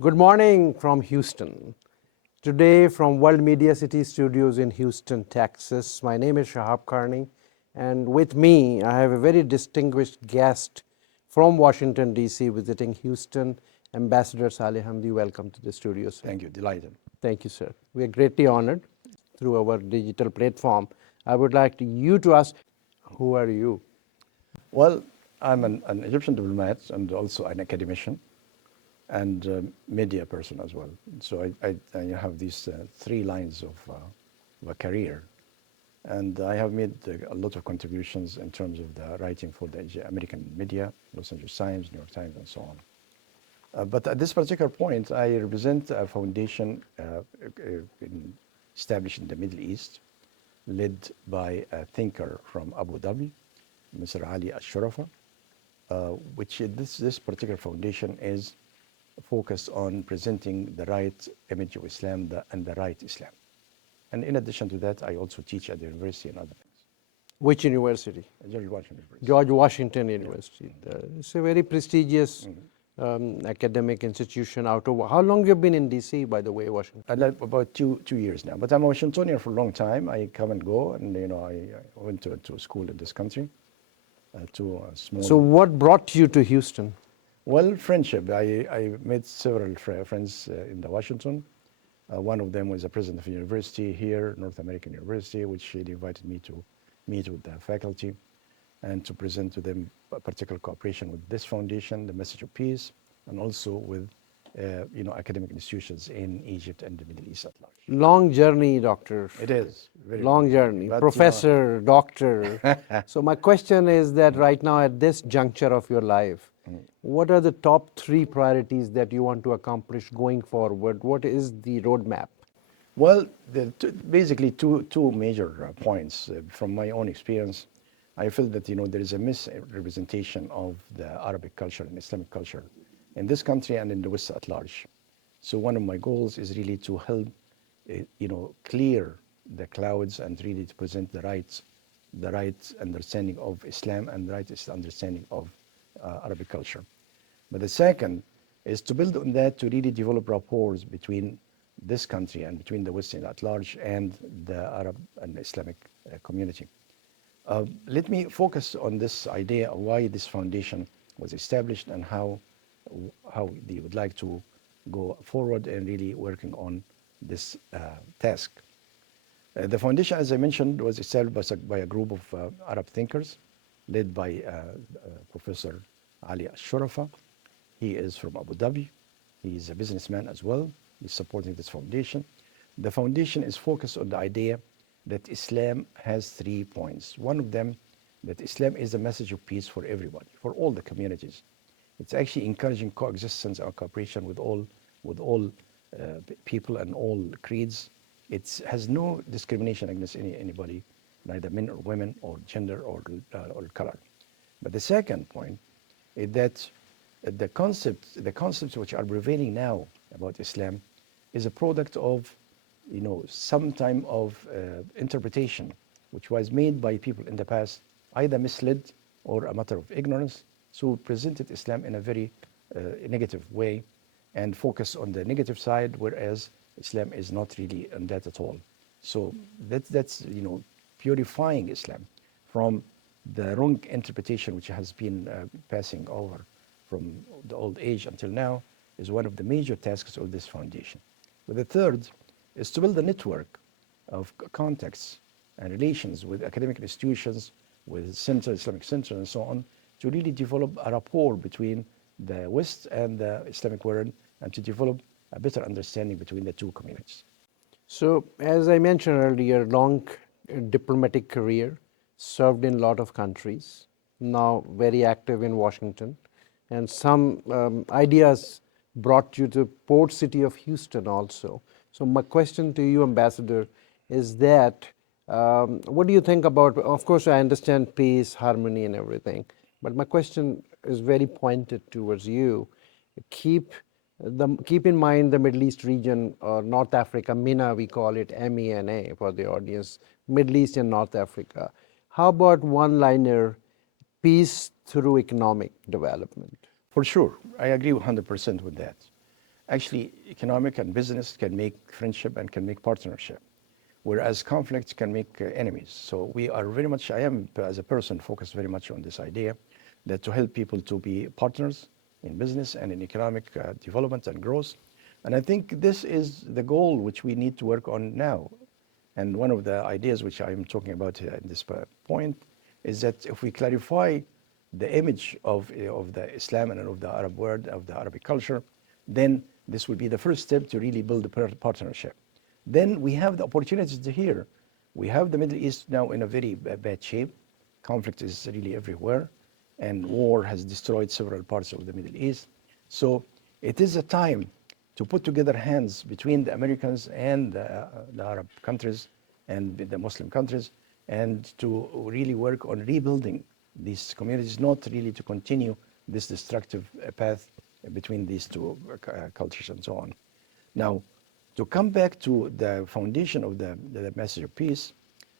Good morning from Houston. Today from World Media City Studios in Houston, Texas. My name is Shahab Qarni, and with me I have a very distinguished guest from Washington, D.C. visiting Houston, Ambassador Saleh Hamdi. Welcome to the studios. Thank you, delighted. Thank you, sir. We are greatly honored through our digital platform. I would like you to ask, who are you? Well, I'm an Egyptian diplomat and also an academician and media person as well. So I have these three lines of a career. And I have made a lot of contributions in terms of the writing for the American media, Los Angeles Times, New York Times, and so on. But at this particular point, I represent a foundation established in the Middle East, led by a thinker from Abu Dhabi, Mr. Ali Al-Shurafa, which this particular foundation is focused on presenting the right image of Islam and the right Islam. And in addition to that, I also teach at the university and other things. Which university? George Washington University. George Washington University. It's a very prestigious academic institution out of. How long you have been in DC, by the way, Washington? About two years now. But I'm a Washingtonian for a long time. I come and go, and I went to school in this country, to a small. So what brought you to Houston? Well, friendship. I met several friends in the Washington. One of them was the president of a university here, North American University, which he invited me to meet with the faculty and to present to them a particular cooperation with this foundation, the message of peace, and also with academic institutions in Egypt and the Middle East at large. Long journey, doctor. It is. Very long journey. But, professor, doctor. So my question is that right now at this juncture of your life, what are the top three priorities that you want to accomplish going forward? What is the roadmap? Well, basically two major points. From my own experience, I feel that there is a misrepresentation of the Arabic culture and Islamic culture in this country and in the West at large. So one of my goals is really to help clear the clouds and really to present the right understanding of Islam and the right understanding of Arabic culture. But the second is to build on that to really develop rapports between this country and between the West at large and the Arab and Islamic community. Let me focus on this idea of why this foundation was established and how they would like to go forward and really working on this task. The foundation, as I mentioned, was established by a group of Arab thinkers led by Professor Ali Al-Shurafa. He is from Abu Dhabi. He is a businessman as well. He's supporting this foundation. The foundation is focused on the idea that Islam has 3 points. One of them, that Islam is a message of peace for everybody, for all the communities. It's actually encouraging coexistence and cooperation with all people and all creeds. It has no discrimination against anybody, neither men or women or gender or color. But the second point is that the concepts which are prevailing now about Islam is a product of some time of interpretation which was made by people in the past, either misled or a matter of ignorance, so presented Islam in a very negative way and focused on the negative side, whereas Islam is not really on that at all. So that's purifying Islam from the wrong interpretation which has been passing over from the old age until now is one of the major tasks of this foundation. But the third is to build a network of contacts and relations with academic institutions, with Islamic centers and so on, to really develop a rapport between the West and the Islamic world and to develop a better understanding between the two communities. So, as I mentioned earlier, long diplomatic career, served in a lot of countries, now very active in Washington, and some ideas brought you to port city of Houston also. So my question to you, Ambassador, is that what do you think about, of course I understand peace, harmony and everything, but my question is very pointed towards you. Keep in mind the Middle East region, or North Africa, MENA we call it, MENA for the audience, Middle East and North Africa. How about one-liner, peace through economic development? For sure, I agree 100% with that. actually economic and business can make friendship and can make partnership, whereas conflict can make enemies. So we are very much, I am as a person focused very much on this idea that to help people to be partners in business and in economic development and growth. And I think this is the goal which we need to work on now. And one of the ideas which I'm talking about here in this point is that if we clarify the image of the Islam and of the Arab world, of the Arabic culture, then this will be the first step to really build a partnership. Then we have the opportunities here. We have the Middle East now in a very bad shape. Conflict is really everywhere, and war has destroyed several parts of the Middle East. So it is a time to put together hands between the Americans and the Arab countries and the Muslim countries, and to really work on rebuilding these communities, not really to continue this destructive path between these two cultures and so on. Now, to come back to the foundation of the message of peace,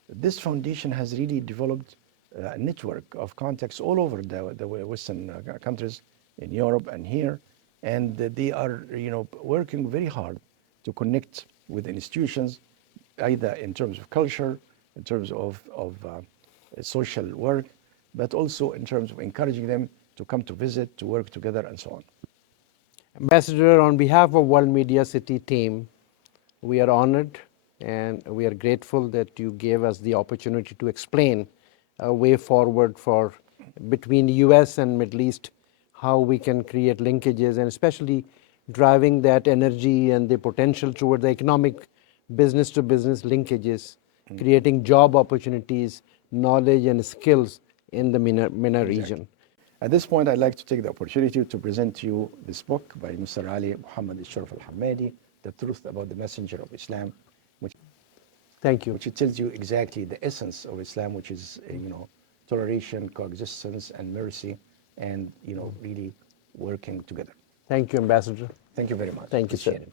this foundation has really developed a network of contacts all over the Western countries, in Europe and here, and they are working very hard to connect with institutions, either in terms of culture, in terms of social work, but also in terms of encouraging them to come to visit, to work together, and so on. Ambassador, on behalf of World Media City team, we are honored and we are grateful that you gave us the opportunity to explain a way forward for between US and Middle East, how we can create linkages, and especially driving that energy and the potential toward the economic business to business linkages, creating job opportunities, knowledge and skills in the MENA region. At this point, I'd like to take the opportunity to present to you this book by Mr. Ali Muhammad Al-Sharaf Al-Hamadi, The Truth About the Messenger of Islam, Thank you. which it tells you exactly the essence of Islam, which is toleration, coexistence, and mercy, and really working together. Thank you, Ambassador. Thank you very much. Thank you, sir. Appreciate it.